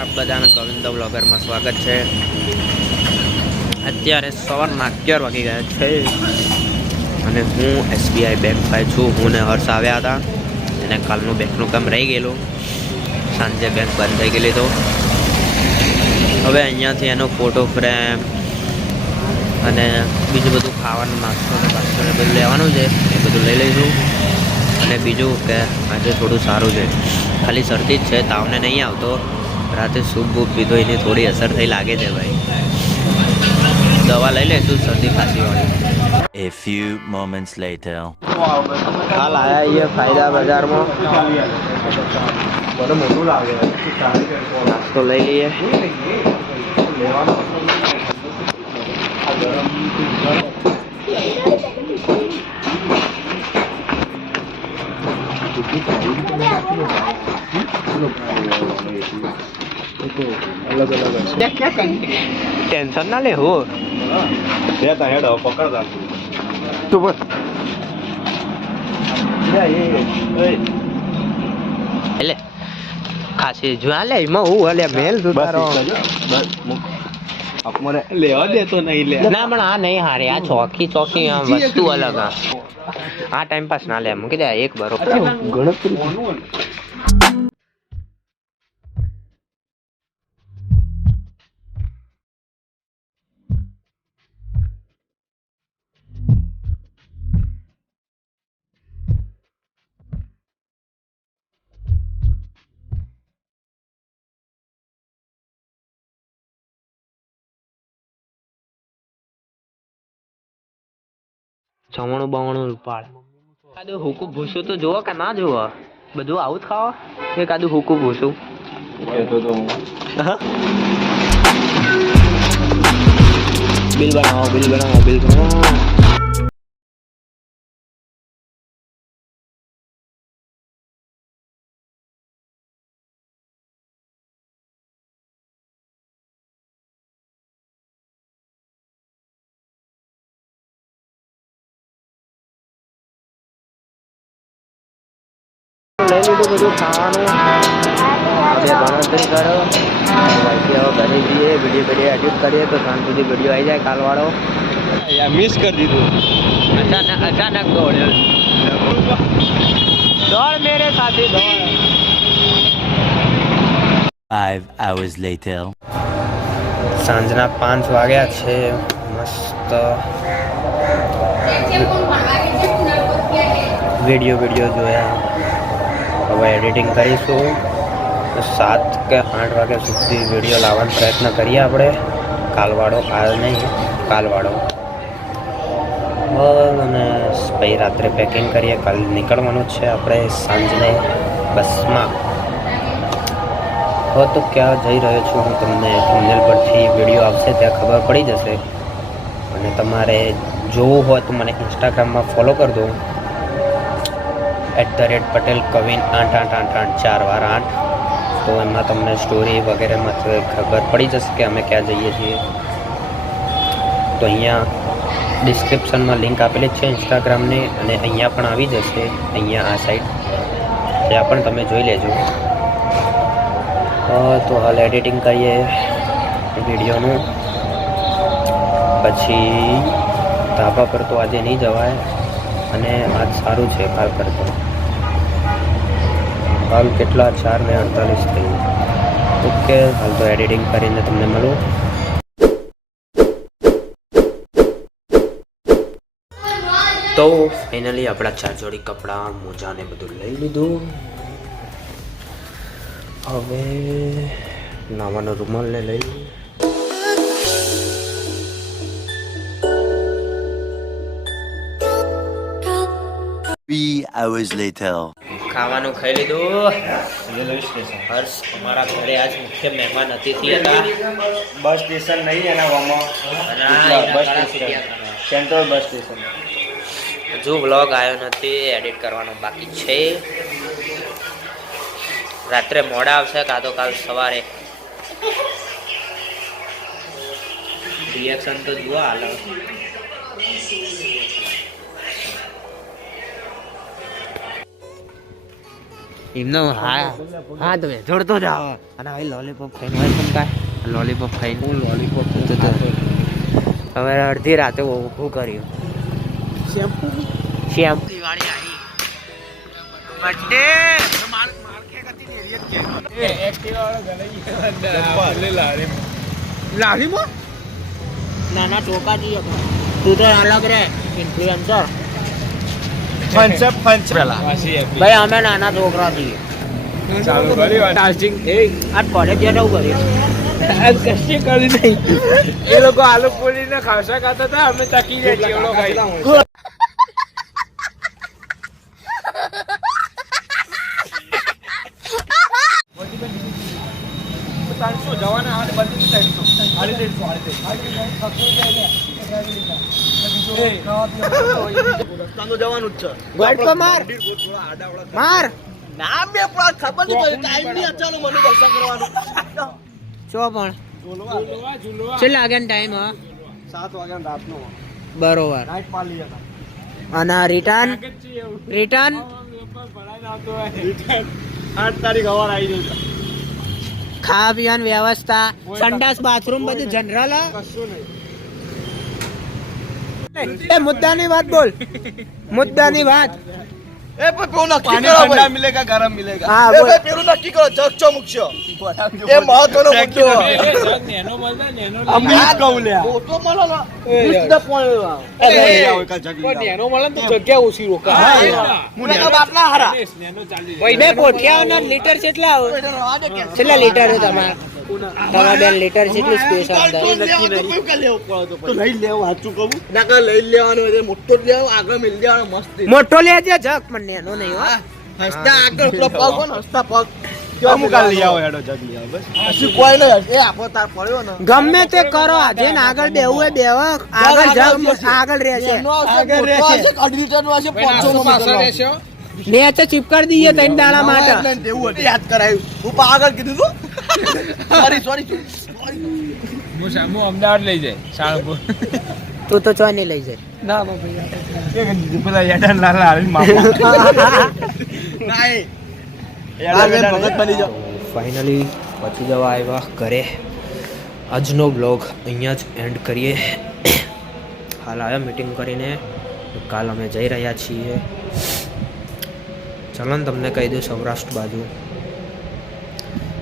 આપ બધાને કવિંદ બ્લોગરમાં સ્વાગત છે। અત્યારે સવારના 11 વાગી ગયા છે અને હું SBI બેંક પાસે છું। હું ને હર્ષ આવ્યા હતા અને કાલનું બેંકનું કામ રહી ગયેલું। સાંજે બેંક બંધ થઈ ગયેલી તો હવે અહીંયાથી એનો ફોટો ફ્રેમ અને બીજું બધું ખાવાનું નાસ્તો ને બાસ્તો ને બધું લેવાનું છે, એ બધું લઈ લઈશું। અને બીજું કે આજે થોડું સારું છે, ખાલી શરદી જ છે, તાવને નહીં આવતો। રાતે સૂપ બૂપ પીધો એની થોડી અસર થઈ લાગે છે ભાઈ। દવા લઈ લઈશું શરદી ખાંસી વાળી। A few moments later. હાલ આયા ये फायदा बाजार में बड़ो मोटू लागे नास्तो लई लिए। अलग अलग क्या टेंशन ना ले हो पकड़ता तो बस ले खासी जुआ ले मैं हूं ले मेल सुधारो अपने लेवा दे तो नहीं ले ना पण आ नहीं हारे आ चौकी चौकी वस्तु अलग आ टाइम पास ना ले मूकी दे एक बरोबर गणपति જમણું બમણું ઉપાડ કાદું હુકુ ભૂસું તો જોવો કે ના જોવો બધું આવું જ ખાવા એ કાદું હુકુ ભૂસું બિલ બનાવો બિલ બનાવો બિલ બનાવો। લઈ લીધું બધું ખાવાનું હવે ગણતરી કરો બાકી હવે ઘરે જઈએ વિડીયો એડિટ કરીએ તો સાંજ સુધી વિડીયો આવી જાય કાલવાળો। मिस कर दी तू અચાનક દોડ મેરે સાથે દોડ। 5 hours later. સાંજના 5 વાગ્યા છે। મસ્ત વિડીયો જોયા। હવે એડિટિંગ કરીશું તો 7 કે 8 વાગ્યા સુધી વિડીયો લાવવાનો પ્રયત્ન કરીએ આપણે કાલવાળો આજ નહીં કાલવાળો। અને પછી રાત્રે પેકિંગ કરીએ કાલ નીકળવાનું છે આપણે સાંજને બસમાં। હવે તો ક્યાં જઈ રહ્યો છું હું તમને થંબનેલ પરથી વિડીયો આવશે ત્યાં ખબર પડી જશે। અને તમારે જોવું હોય તો મને ઇન્સ્ટાગ્રામમાં ફોલો કરી દો @પટેલ કવિન 8888 4 વાર 8। તો એમાં તમને સ્ટોરી વગેરેમાં ખબર પડી જશે કે અમે ક્યાં જઈએ છીએ। તો અહીંયા ડિસ્ક્રિપ્શનમાં લિંક આપેલી છે ઇન્સ્ટાગ્રામની અને અહીંયા પણ આવી જશે, અહીંયા આ સાઈડ ત્યાં પણ તમે જોઈ લેજો। તો હાલ એડિટિંગ કરીએ વિડીયોનું, પછી ધાબા પર તો આજે નહીં જવાય અને આજ સારું છે કાલ કરતાં। હાલ કેટલા 4:48 થઈ। ઓકે હાલ તો એડિટિંગ કરીને તમને મળું। તો ફાઇનલી આપણા 4 જોડી કપડાં મોજાને બધું લઈ લીધું। હવે નાવાનો રૂમાલને લઈ લઈએ। 3 hours later. ખાવાનું ખાઈ લીધું। હર્ષ અમારા ઘરે આજ મુખ્ય મહેમાન અતિથિ હતા। बस स्टेशन नहीं है ना वहाँ bus station central bus station હજુ વ્લોગ આવ્યો નથી, એડિટ કરવાનો બાકી છે। રાત્રે મોડા આવશે કાં તો કાલ સવારે। રિએક્શન તો જુઓ હાલ। એમનો હા તમે જોડતો જ આવો અને હવે લોલીપોપ ખાઈને હોય પણ કાંઈ લોલીપોપ ખાઈને હું લોલીપોપ હવે અડધી રાતે ઊભું કર્યું શેમ્પુ દિવાળી આવી બર્થડે લારીમાં નાના ટોકાજી તું તો અલગ રે ઇન્ફ્લુએન્સર ભાઈ અમે નાના છોકરા છીએ ચાલુ કર્યું ચાર્જિંગ આ કોલેજ જતા કર્યું કશી કરી નહીં એ લોકો આલુ પૂરી ને ખાસા ખાતા હતા અમે તકી ગયા ચેવડો ખાઈ જવાનું જ છે માર નામ બે પણ ખબર નહીં ટાઈમ નહીં અચાનક મને દર્શન કરવાનું ચો પણ છેલ્લા આગળ ટાઈમ હા 7 વાગ્યા રાતનો બરોબર નાઈટ પાલી હતા અને રિટર્ન 8 તારીખ સવાર આવી જશે ખાવા પીવાની વ્યવસ્થા સંડાસ બાથરૂમ બધું જનરલ કશું નહીં એ મુદ્દાની વાત બોલ મુદ્દાની વાત એ પણ પેલું નક્કી કરો ઠંડા મિલેગા ગરમ મિલેગા હા, એ બોલ. ભાઈ પેલું નક્કી કરો જગ ચો મૂકશો એ મહત્વનો મુદ્દો અમે જ કહું લ્યા મોટો મળો ને કૃષ્ણ પોઈન્ટ બાપના હારા બે પોઠિયાઓના લીટર કેટલા હોય કેટલા લીટર છે તમારે તમારા બે લીટર જેટલું સ્પેસ અંદર તો લઈ લેવું સાચું કહું ના કે લઈ લેવાનું હોય તો મોટો જ લેવો આગળ મિલ દેવાનો મસ્ત મોટો લેજે જગ મને એનો નહીં હો હસતા આગળ પેલો પગ હોય ને હસતા પગ અમુક લઈ આવો હેડો જગ લઈ આવો બસ હસી કોઈ નહીં એ આપો તાર પડ્યો ને ગમે તે કરો જેને આગળ બેવું હોય બેવ આગળ જગ આગળ રહેશે આગળ રહેશે 1.5 લીટર નો હશે 500 રહેશે મેચ ચીપકર દઈએ ત્રણ દાડા માટે દેવું હતું યાદ કરાયું હું આગળ કીધું તું સોરી હું સામુ અમદાવાદ લઈ જાય સાળંગપુર તું તો ચો નહીં લઈ જાય ના બાપા પેલા યાડન લાલા આવી મામા નહીં ભગત બની જાઓ ફાઇનલી પહોંચી જવા આવ્યા ઘરે આજનો બ્લોગ અહીંયા જ એન્ડ કરીએ હાલ આવ્યા મીટિંગ કરીને કાલ અમે જઈ રહ્યા છીએ ચલો ને તમને કહી દઉં સૌરાષ્ટ્ર બાજુ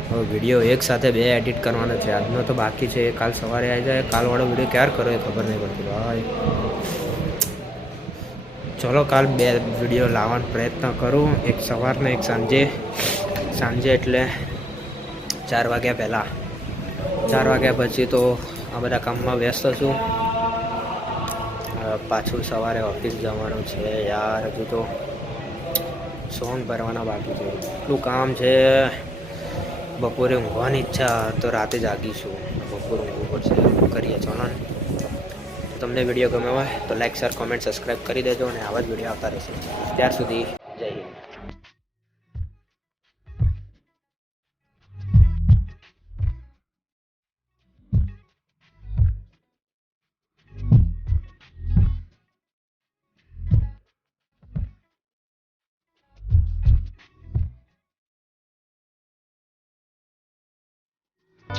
હવે વિડીયો એક સાથે બે એડિટ કરવાનો છે આજનો તો બાકી છે કાલ સવારે આવી જાય કાલવાળો વિડીયો ક્યારે કરો એ ખબર નહીં પડતી ભાઈ ચલો કાલ બે વિડીયો લાવવાનો પ્રયત્ન કરું એક સવારને એક સાંજે એટલે 4 વાગ્યા પહેલાં 4 વાગ્યા પછી તો આ બધા કામમાં વ્યસ્ત છું પાછું સવારે ઓફિસ જવાનું છે યાર હજુ તો સોંગ ભરવાના બાકી છે એટલું કામ છે બપોરે ઊંઘવાની ઈચ્છા તો રાતે જાગીશું બપોરે ઊંઘવું પડશે કરીએ ચલો ને તમને વિડીયો ગમે હોય તો લાઈક શેર કોમેન્ટ સબસ્ક્રાઈબ કરી દેજો અને આવા જ વિડીયો આવતા રહેશે ત્યાર સુધી